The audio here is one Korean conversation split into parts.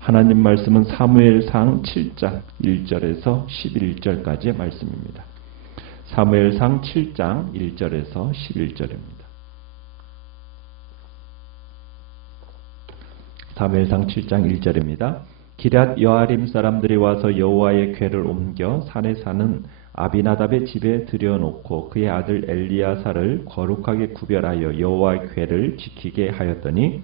하나님 말씀은 사무엘상 7장 1절에서 11절까지의 말씀입니다. 사무엘상 7장 1절에서 11절입니다. 사무엘상 7장 1절입니다. 기럇 여아림 사람들이 와서 여호와의 궤를 옮겨 산에 사는 아비나답의 집에 들여놓고 그의 아들 엘리야사를 거룩하게 구별하여 여호와의 궤를 지키게 하였더니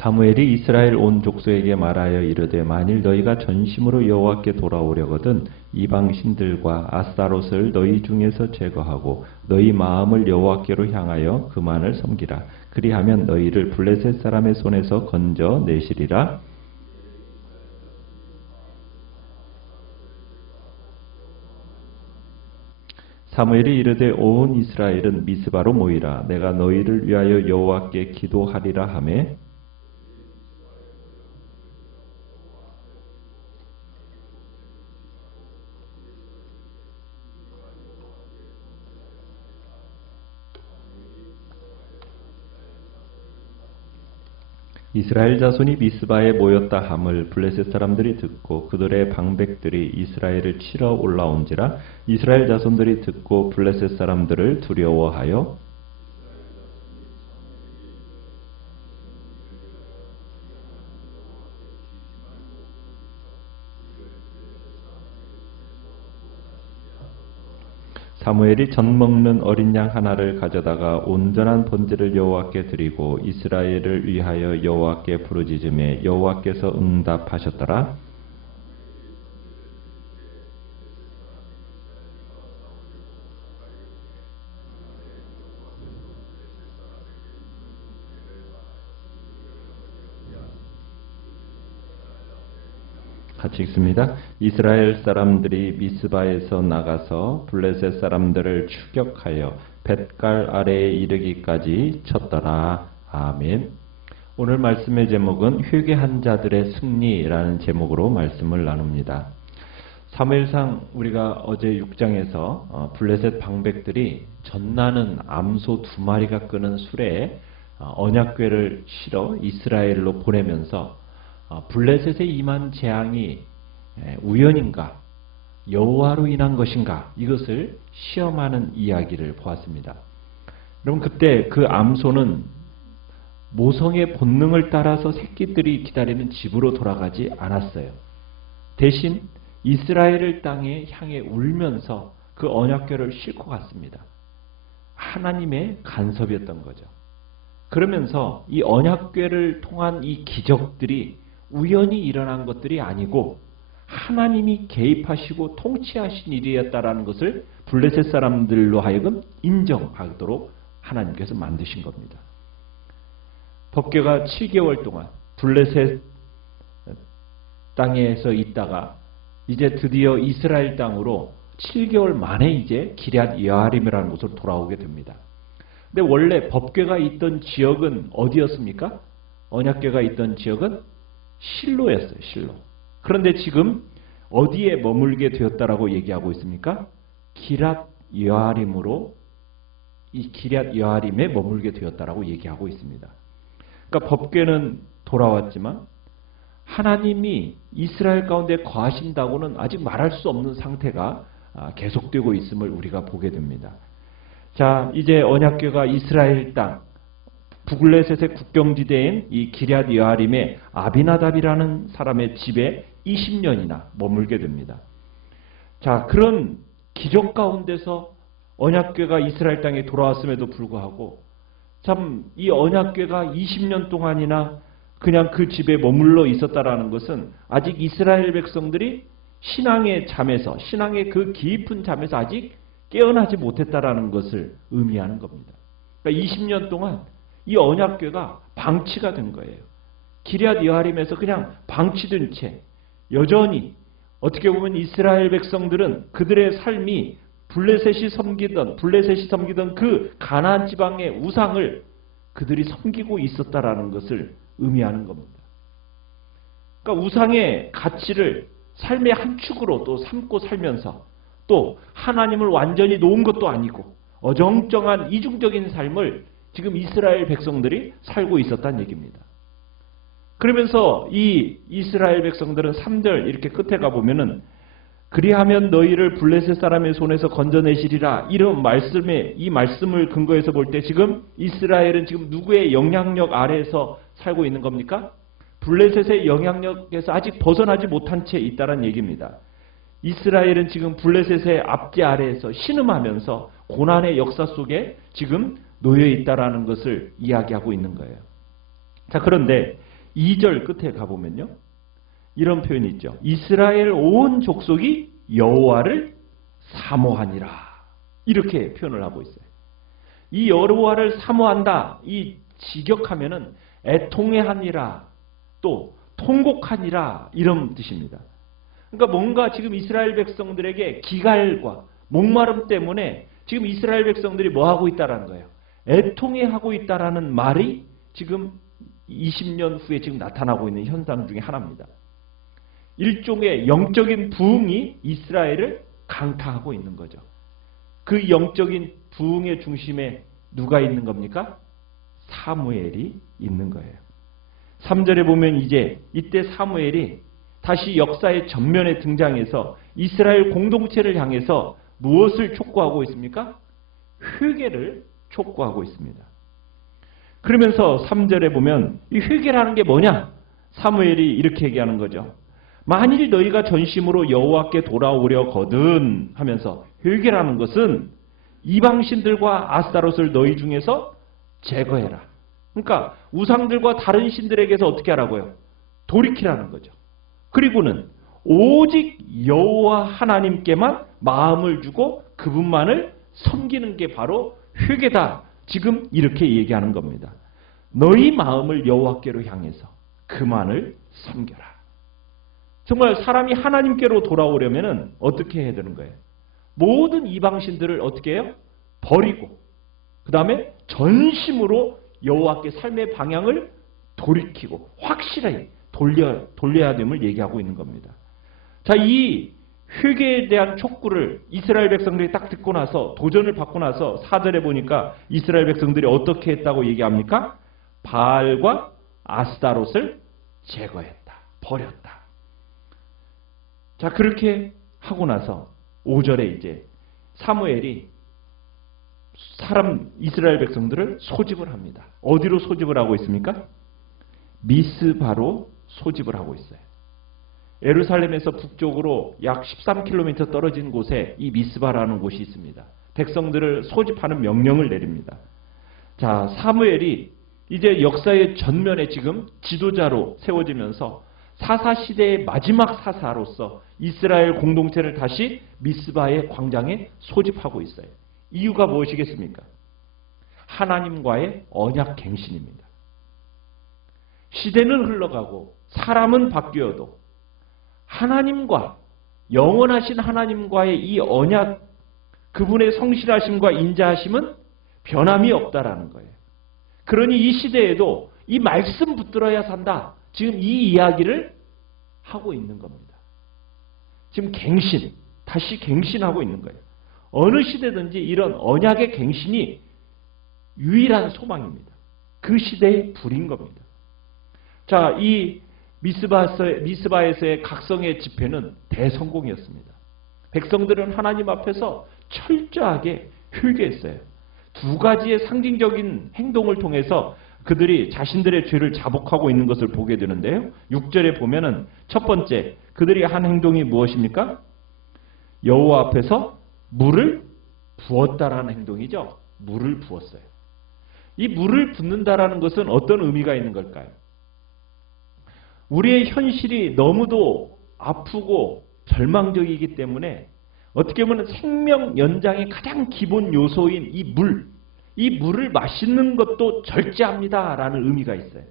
사무엘이 이스라엘 온 족속에게 말하여 이르되 만일 너희가 전심으로 여호와께 돌아오려거든 이방 신들과 아스타롯을 너희 중에서 제거하고 너희 마음을 여호와께로 향하여 그만을 섬기라. 그리하면 너희를 블레셋 사람의 손에서 건져 내시리라. 사무엘이 이르되 온 이스라엘은 미스바로 모이라. 내가 너희를 위하여 여호와께 기도하리라 하매 이스라엘 자손이 미스바에 모였다 함을 블레셋 사람들이 듣고 그들의 방백들이 이스라엘을 치러 올라온지라. 이스라엘 자손들이 듣고 블레셋 사람들을 두려워하여 사무엘이 젖 먹는 어린 양 하나를 가져다가 온전한 번제를 여호와께 드리고 이스라엘을 위하여 여호와께 부르짖음에 여호와께서 응답하셨더라. 같이 읽습니다. 이스라엘 사람들이 미스바에서 나가서 블레셋 사람들을 추격하여 벳갈 아래에 이르기까지 쳤더라. 아멘. 오늘 말씀의 제목은 회개한 자들의 승리라는 제목으로 말씀을 나눕니다. 사무엘상 우리가 어제 6장에서 블레셋 방백들이 전나는 암소 2마리가 끄는 수레에 언약궤를 실어 이스라엘로 보내면서 블레셋에 임한 재앙이 우연인가 여호와로 인한 것인가 이것을 시험하는 이야기를 보았습니다. 여러분 그때 그 암소는 모성의 본능을 따라서 새끼들이 기다리는 집으로 돌아가지 않았어요. 대신 이스라엘 땅에 향해 울면서 그 언약궤를 싣고 갔습니다. 하나님의 간섭이었던 거죠. 그러면서 이 언약궤를 통한 이 기적들이 우연히 일어난 것들이 아니고 하나님이 개입하시고 통치하신 일이었다라는 것을 블레셋 사람들로 하여금 인정하도록 하나님께서 만드신 겁니다. 법궤가 7개월 동안 블레셋 땅에서 있다가 이제 드디어 이스라엘 땅으로 7개월 만에 이제 기럇 여아림이라는 곳으로 돌아오게 됩니다. 근데 원래 법궤가 있던 지역은 어디였습니까? 언약궤가 있던 지역은 실로였어요. 실로. 그런데 지금 어디에 머물게 되었다라고 얘기하고 있습니까? 기럇 여아림으로 이 기럇 여아림에 머물게 되었다라고 얘기하고 있습니다. 그러니까 법궤는 돌아왔지만 하나님이 이스라엘 가운데 거하신다고는 아직 말할 수 없는 상태가 계속되고 있음을 우리가 보게 됩니다. 자, 이제 언약궤가 이스라엘 땅 블레셋의 국경지대인 이 기럇 여아림의 아비나답이라는 사람의 집에 20년이나 머물게 됩니다. 자, 그런 기적 가운데서 언약궤가 이스라엘 땅에 돌아왔음에도 불구하고 참 이 언약궤가 20년 동안이나 그냥 그 집에 머물러 있었다라는 것은 아직 이스라엘 백성들이 신앙의 잠에서 신앙의 그 깊은 잠에서 아직 깨어나지 못했다라는 것을 의미하는 겁니다. 그러니까 20년 동안 이 언약궤가 방치가 된 거예요. 기럇 여아림에서 그냥 방치된 채 여전히 어떻게 보면 이스라엘 백성들은 그들의 삶이 블레셋이 섬기던 그 가나안 지방의 우상을 그들이 섬기고 있었다라는 것을 의미하는 겁니다. 그러니까 우상의 가치를 삶의 한 축으로 또 삼고 살면서 또 하나님을 완전히 놓은 것도 아니고 어정쩡한 이중적인 삶을 지금 이스라엘 백성들이 살고 있었다는 얘기입니다. 그러면서 이 이스라엘 백성들은 3절 이렇게 끝에 가보면은 그리하면 너희를 블레셋 사람의 손에서 건져내시리라 이런 말씀에 이 말씀을 근거해서 볼 때 지금 이스라엘은 지금 누구의 영향력 아래에서 살고 있는 겁니까? 블레셋의 영향력에서 아직 벗어나지 못한 채 있다는 얘기입니다. 이스라엘은 지금 블레셋의 압제 아래에서 신음하면서 고난의 역사 속에 지금 놓여 있다라는 것을 이야기하고 있는 거예요. 자, 그런데 2절 끝에 가보면요. 이런 표현이 있죠. 이스라엘 온 족속이 여호와를 사모하니라. 이렇게 표현을 하고 있어요. 이 여호와를 사모한다. 이 직역하면은 애통해하니라. 또 통곡하니라. 이런 뜻입니다. 그러니까 뭔가 지금 이스라엘 백성들에게 기갈과 목마름 때문에 지금 이스라엘 백성들이 뭐 하고 있다라는 거예요. 애통해하고 있다라는 말이 지금 20년 후에 지금 나타나고 있는 현상 중에 하나입니다. 일종의 영적인 부흥이 이스라엘을 강타하고 있는 거죠. 그 영적인 부흥의 중심에 누가 있는 겁니까? 사무엘이 있는 거예요. 3절에 보면 이때 사무엘이 다시 역사의 전면에 등장해서 이스라엘 공동체를 향해서 무엇을 촉구하고 있습니까? 회개를 촉구하고 있습니다. 그러면서 3절에 보면 이 회개라는 게 뭐냐? 사무엘이 이렇게 얘기하는 거죠. 만일 너희가 전심으로 여호와께 돌아오려거든 하면서 회개라는 것은 이방신들과 아스타롯을 너희 중에서 제거해라. 그러니까 우상들과 다른 신들에게서 어떻게 하라고요? 돌이키라는 거죠. 그리고는 오직 여호와 하나님께만 마음을 주고 그분만을 섬기는 게 바로 회개다. 지금 이렇게 얘기하는 겁니다. 너희 마음을 여호와께로 향해서 그만을 섬겨라. 정말 사람이 하나님께로 돌아오려면 어떻게 해야 되는 거예요? 모든 이방신들을 어떻게 해요? 버리고 그 다음에 전심으로 여호와께 삶의 방향을 돌이키고 확실하게 돌려야 됨을 얘기하고 있는 겁니다. 자, 이 회개에 대한 촉구를 이스라엘 백성들이 딱 듣고 나서 도전을 받고 나서 4절에 보니까 이스라엘 백성들이 어떻게 했다고 얘기합니까? 바알과 아스타롯을 제거했다. 버렸다. 자, 그렇게 하고 나서 5절에 이제 사무엘이 이스라엘 백성들을 소집을 합니다. 어디로 소집을 하고 있습니까? 미스바로 소집을 하고 있어요. 예루살렘에서 북쪽으로 약 13km 떨어진 곳에 이 미스바라는 곳이 있습니다. 백성들을 소집하는 명령을 내립니다. 자, 사무엘이 이제 역사의 전면에 지금 지도자로 세워지면서 사사시대의 마지막 사사로서 이스라엘 공동체를 다시 미스바의 광장에 소집하고 있어요. 이유가 무엇이겠습니까? 하나님과의 언약 갱신입니다. 시대는 흘러가고 사람은 바뀌어도 하나님과 영원하신 하나님과의 이 언약, 그분의 성실하심과 인자하심은 변함이 없다라는 거예요. 그러니 이 시대에도 이 말씀 붙들어야 산다. 지금 이 이야기를 하고 있는 겁니다. 지금 다시 갱신하고 있는 거예요. 어느 시대든지 이런 언약의 갱신이 유일한 소망입니다. 그 시대의 불인 겁니다. 자, 이 미스바에서의 각성의 집회는 대성공이었습니다. 백성들은 하나님 앞에서 철저하게 회개했어요. 두 가지의 상징적인 행동을 통해서 그들이 자신들의 죄를 자복하고 있는 것을 보게 되는데요. 6절에 보면은 첫 번째, 그들이 한 행동이 무엇입니까? 여호와 앞에서 물을 부었다라는 행동이죠. 물을 부었어요. 이 물을 붓는다라는 것은 어떤 의미가 있는 걸까요? 우리의 현실이 너무도 아프고 절망적이기 때문에 어떻게 보면 생명 연장의 가장 기본 요소인 이 물을 마시는 것도 절제합니다라는 의미가 있어요.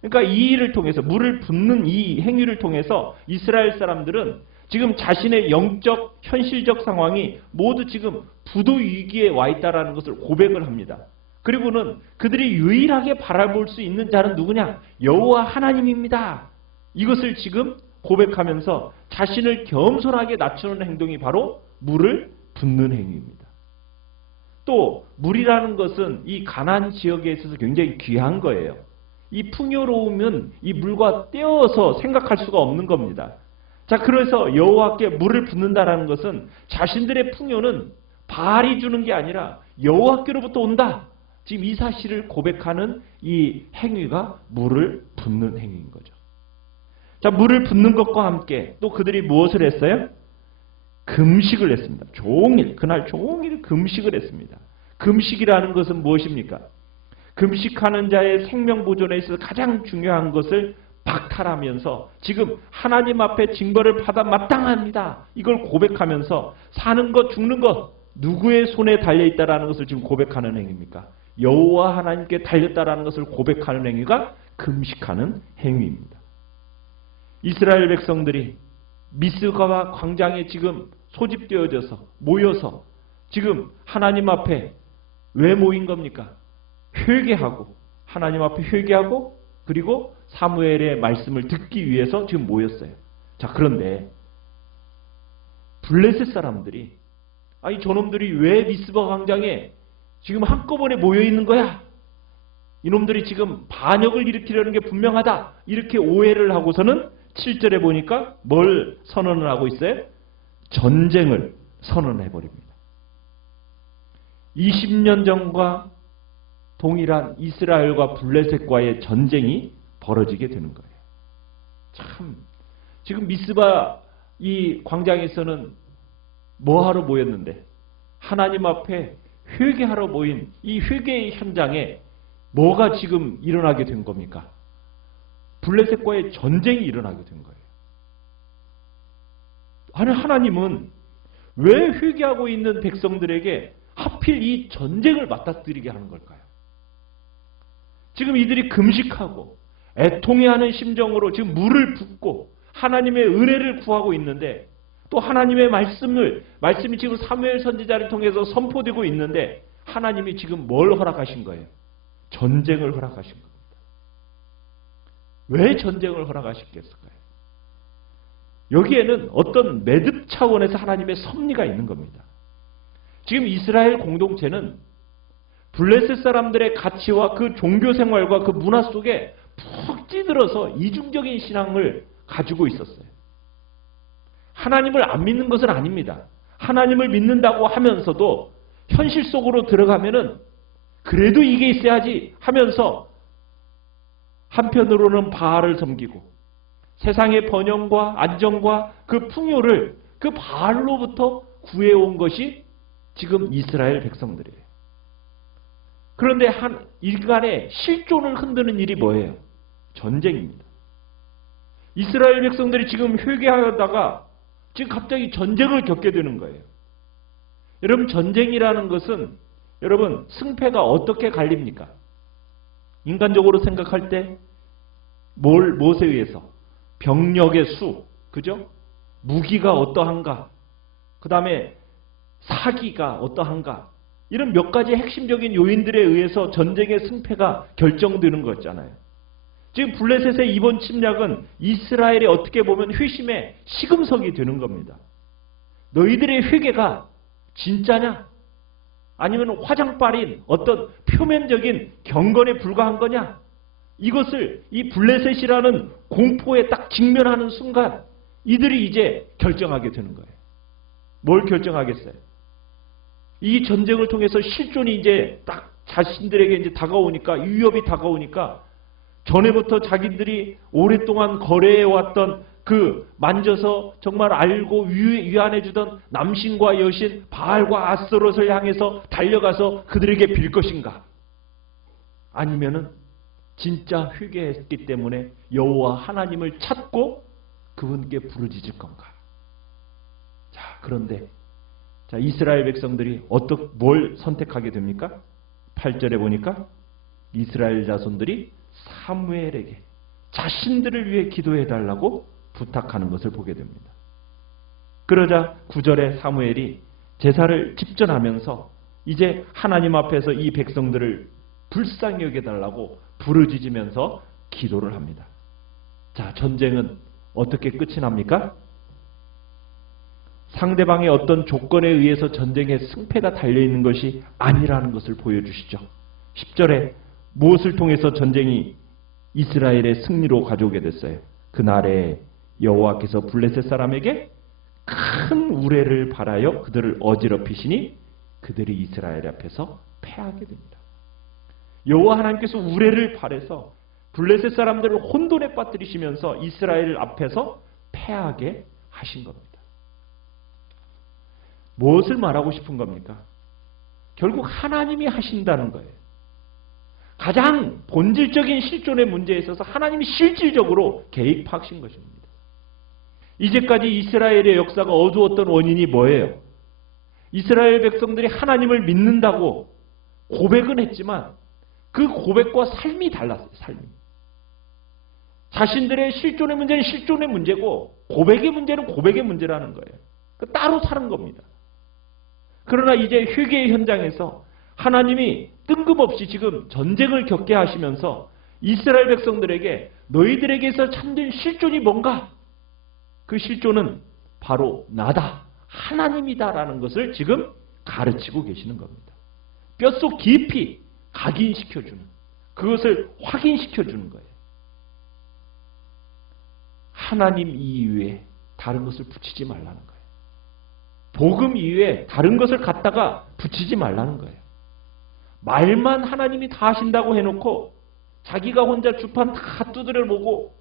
그러니까 이 일을 통해서 물을 붓는 이 행위를 통해서 이스라엘 사람들은 지금 자신의 영적 현실적 상황이 모두 지금 부도 위기에 와 있다라는 것을 고백을 합니다. 그리고는 그들이 유일하게 바라볼 수 있는 자는 누구냐? 여호와 하나님입니다. 이것을 지금 고백하면서 자신을 겸손하게 낮추는 행동이 바로 물을 붓는 행위입니다. 또 물이라는 것은 이 가나안 지역에 있어서 굉장히 귀한 거예요. 이 풍요로우면 이 물과 떼어서 생각할 수가 없는 겁니다. 자, 그래서 여호와께 물을 붓는다라는 것은 자신들의 풍요는 바알이 주는 게 아니라 여호와께로부터 온다. 지금 이 사실을 고백하는 이 행위가 물을 붓는 행위인 거죠. 자, 물을 붓는 것과 함께 또 그들이 무엇을 했어요? 금식을 했습니다. 종일, 그날 종일 금식을 했습니다. 금식이라는 것은 무엇입니까? 금식하는 자의 생명 보존에 있어서 가장 중요한 것을 박탈하면서 지금 하나님 앞에 징벌을 받아 마땅합니다. 이걸 고백하면서 사는 것 죽는 것 누구의 손에 달려있다라는 것을 지금 고백하는 행위입니까? 여호와 하나님께 달렸다라는 것을 고백하는 행위가 금식하는 행위입니다. 이스라엘 백성들이 미스가와 광장에 지금 소집되어져서 모여서 지금 하나님 앞에 왜 모인 겁니까? 회개하고 하나님 앞에 회개하고 그리고 사무엘의 말씀을 듣기 위해서 지금 모였어요. 자, 그런데 블레셋 사람들이 아니 저놈들이 왜 미스바 광장에 지금 한꺼번에 모여 있는 거야? 이놈들이 지금 반역을 일으키려는 게 분명하다. 이렇게 오해를 하고서는 7절에 보니까 뭘 선언을 하고 있어요? 전쟁을 선언해 버립니다. 20년 전과 동일한 이스라엘과 블레셋과의 전쟁이 벌어지게 되는 거예요. 참 지금 미스바 이 광장에서는 뭐하러 모였는데 하나님 앞에 회개하러 모인 이 회개의 현장에 뭐가 지금 일어나게 된 겁니까? 블레셋과의 전쟁이 일어나게 된 거예요. 아니 하나님은 왜 회개하고 있는 백성들에게 하필 이 전쟁을 맞닥뜨리게 하는 걸까요? 지금 이들이 금식하고 애통해하는 심정으로 지금 물을 붓고 하나님의 은혜를 구하고 있는데 또 하나님의 말씀이 지금 사무엘 선지자를 통해서 선포되고 있는데 하나님이 지금 뭘 허락하신 거예요? 전쟁을 허락하신 겁니다. 왜 전쟁을 허락하셨겠을까요? 여기에는 어떤 매듭 차원에서 하나님의 섭리가 있는 겁니다. 지금 이스라엘 공동체는 블레셋 사람들의 가치와 그 종교 생활과 그 문화 속에 푹 찌들어서 이중적인 신앙을 가지고 있었어요. 하나님을 안 믿는 것은 아닙니다. 하나님을 믿는다고 하면서도 현실 속으로 들어가면은 그래도 이게 있어야지 하면서 한편으로는 바알을 섬기고 세상의 번영과 안정과 그 풍요를 그 바알로부터 구해온 것이 지금 이스라엘 백성들이에요. 그런데 한 일간의 실존을 흔드는 일이 뭐예요? 전쟁입니다. 이스라엘 백성들이 지금 회개하다가 지금 갑자기 전쟁을 겪게 되는 거예요. 여러분 전쟁이라는 것은 여러분 승패가 어떻게 갈립니까? 인간적으로 생각할 때 무엇에 의해서? 병력의 수, 그죠? 무기가 어떠한가? 그 다음에 사기가 어떠한가? 이런 몇 가지 핵심적인 요인들에 의해서 전쟁의 승패가 결정되는 거잖아요. 지금 블레셋의 이번 침략은 이스라엘이 어떻게 보면 회심의 시금석이 되는 겁니다. 너희들의 회개가 진짜냐? 아니면 화장빨인 어떤 표면적인 경건에 불과한 거냐? 이것을 이 블레셋이라는 공포에 딱 직면하는 순간 이들이 이제 결정하게 되는 거예요. 뭘 결정하겠어요? 이 전쟁을 통해서 실존이 이제 딱 자신들에게 이제 다가오니까 위협이 다가오니까 전에부터 자기들이 오랫동안 거래해왔던 그 만져서 정말 알고 위안해주던 남신과 여신 바알과 아스토롯을 향해서 달려가서 그들에게 빌 것인가? 아니면은 진짜 회개했기 때문에 여호와 하나님을 찾고 그분께 부르짖을 건가? 자, 그런데 자, 이스라엘 백성들이 뭘 선택하게 됩니까? 8절에 보니까 이스라엘 자손들이 사무엘에게 자신들을 위해 기도해달라고 부탁하는 것을 보게 됩니다. 그러자 9절에 사무엘이 제사를 집전하면서 이제 하나님 앞에서 이 백성들을 불쌍히 여겨달라고 부르짖으면서 기도를 합니다. 자, 전쟁은 어떻게 끝이 납니까? 상대방의 어떤 조건에 의해서 전쟁의 승패가 달려있는 것이 아니라는 것을 보여주시죠. 10절에 무엇을 통해서 전쟁이 이스라엘의 승리로 가져오게 됐어요? 그날에 여호와께서 블레셋 사람에게 큰 우레를 발하여 그들을 어지럽히시니 그들이 이스라엘 앞에서 패하게 됩니다. 여호와 하나님께서 우레를 발해서 블레셋 사람들을 혼돈에 빠뜨리시면서 이스라엘 앞에서 패하게 하신 겁니다. 무엇을 말하고 싶은 겁니까? 결국 하나님이 하신다는 거예요. 가장 본질적인 실존의 문제에 있어서 하나님이 실질적으로 개입하신 것입니다. 이제까지 이스라엘의 역사가 어두웠던 원인이 뭐예요? 이스라엘 백성들이 하나님을 믿는다고 고백은 했지만 그 고백과 삶이 달랐어요. 삶이. 자신들의 실존의 문제는 실존의 문제고 고백의 문제는 고백의 문제라는 거예요. 따로 사는 겁니다. 그러나 이제 회개의 현장에서 하나님이 뜬금없이 지금 전쟁을 겪게 하시면서 이스라엘 백성들에게 너희들에게서 참된 실존이 뭔가? 그 실존은 바로 나다. 하나님이다라는 것을 지금 가르치고 계시는 겁니다. 뼛속 깊이 각인시켜주는, 그것을 확인시켜주는 거예요. 하나님 이외에 다른 것을 붙이지 말라는 거예요. 복음 이외에 다른 것을 갖다가 붙이지 말라는 거예요. 말만 하나님이 다 하신다고 해놓고 자기가 혼자 주판 다 두드려보고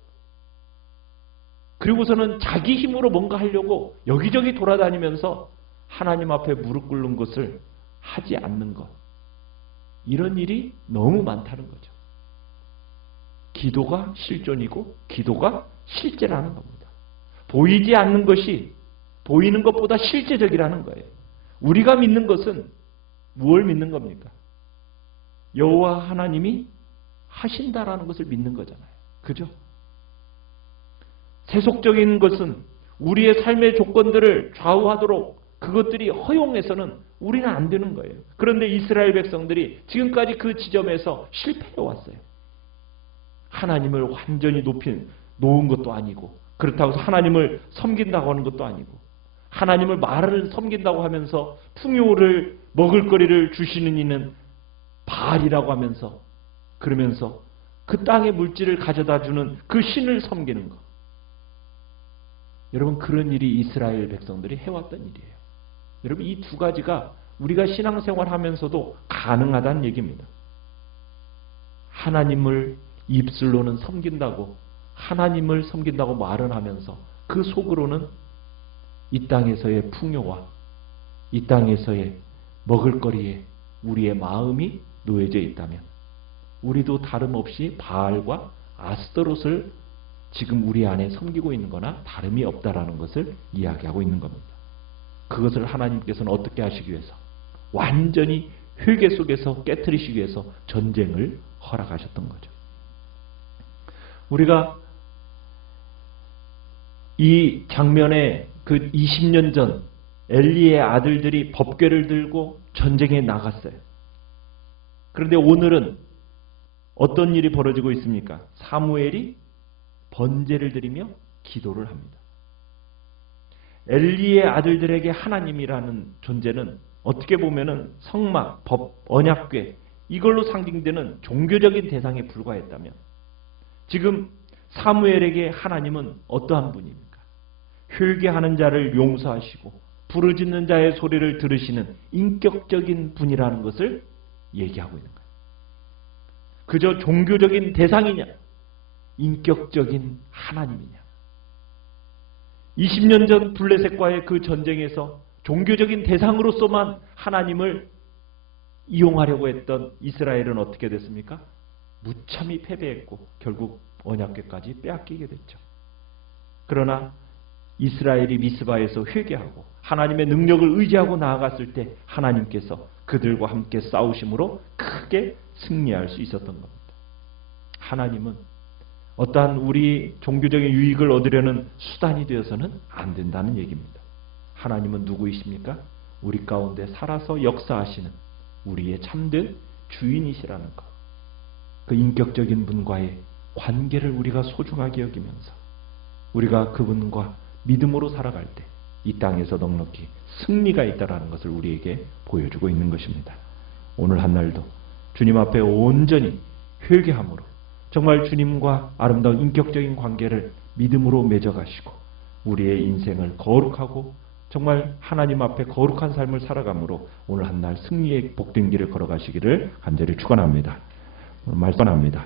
그리고서는 자기 힘으로 뭔가 하려고 여기저기 돌아다니면서 하나님 앞에 무릎 꿇는 것을 하지 않는 것. 이런 일이 너무 많다는 거죠. 기도가 실존이고 기도가 실제라는 겁니다. 보이지 않는 것이 보이는 것보다 실제적이라는 거예요. 우리가 믿는 것은 무엇을 믿는 겁니까? 여호와 하나님이 하신다라는 것을 믿는 거잖아요. 그죠? 세속적인 것은 우리의 삶의 조건들을 좌우하도록 그것들이 허용해서는 우리는 안 되는 거예요. 그런데 이스라엘 백성들이 지금까지 그 지점에서 실패해 왔어요. 하나님을 완전히 놓은 것도 아니고 그렇다고 해서 하나님을 섬긴다고 하는 것도 아니고 하나님을 말을 섬긴다고 하면서 풍요를 먹을거리를 주시는 이는 바알이라고 하면서 그러면서 그 땅의 물질을 가져다 주는 그 신을 섬기는 것. 여러분 그런 일이 이스라엘 백성들이 해왔던 일이에요. 여러분 이 두 가지가 우리가 신앙생활하면서도 가능하다는 얘기입니다. 하나님을 입술로는 섬긴다고 하나님을 섬긴다고 말은 하면서 그 속으로는 이 땅에서의 풍요와 이 땅에서의 먹을거리에 우리의 마음이 놓여져 있다면 우리도 다름없이 바알과 아스토롯을 지금 우리 안에 섬기고 있는 거나 다름이 없다라는 것을 이야기하고 있는 겁니다. 그것을 하나님께서는 어떻게 하시기 위해서 완전히 회개 속에서 깨트리시기 위해서 전쟁을 허락하셨던 거죠. 우리가 이 장면에 그 20년 전 엘리의 아들들이 법궤를 들고 전쟁에 나갔어요. 그런데 오늘은 어떤 일이 벌어지고 있습니까? 사무엘이 번제를 드리며 기도를 합니다. 엘리의 아들들에게 하나님이라는 존재는 어떻게 보면은 성막, 법, 언약궤 이걸로 상징되는 종교적인 대상에 불과했다면 지금 사무엘에게 하나님은 어떠한 분입니까? 회개하는 자를 용서하시고 부르짖는 자의 소리를 들으시는 인격적인 분이라는 것을 얘기하고 있는 거예요. 그저 종교적인 대상이냐? 인격적인 하나님이냐? 20년 전 블레셋과의 그 전쟁에서 종교적인 대상으로서만 하나님을 이용하려고 했던 이스라엘은 어떻게 됐습니까? 무참히 패배했고 결국 언약궤까지 빼앗기게 됐죠. 그러나 이스라엘이 미스바에서 회개하고 하나님의 능력을 의지하고 나아갔을 때 하나님께서 그들과 함께 싸우심으로 크게 승리할 수 있었던 겁니다. 하나님은 어떠한 우리 종교적인 유익을 얻으려는 수단이 되어서는 안 된다는 얘기입니다. 하나님은 누구이십니까? 우리 가운데 살아서 역사하시는 우리의 참된 주인이시라는 것. 그 인격적인 분과의 관계를 우리가 소중하게 여기면서 우리가 그분과 믿음으로 살아갈 때 이 땅에서 넉넉히 승리가 있다라는 것을 우리에게 보여주고 있는 것입니다. 오늘 한 날도 주님 앞에 온전히 회개함으로 정말 주님과 아름다운 인격적인 관계를 믿음으로 맺어가시고 우리의 인생을 거룩하고 정말 하나님 앞에 거룩한 삶을 살아감으로 오늘 한 날 승리의 복된 길을 걸어가시기를 간절히 축원합니다. 오늘 말씀합니다.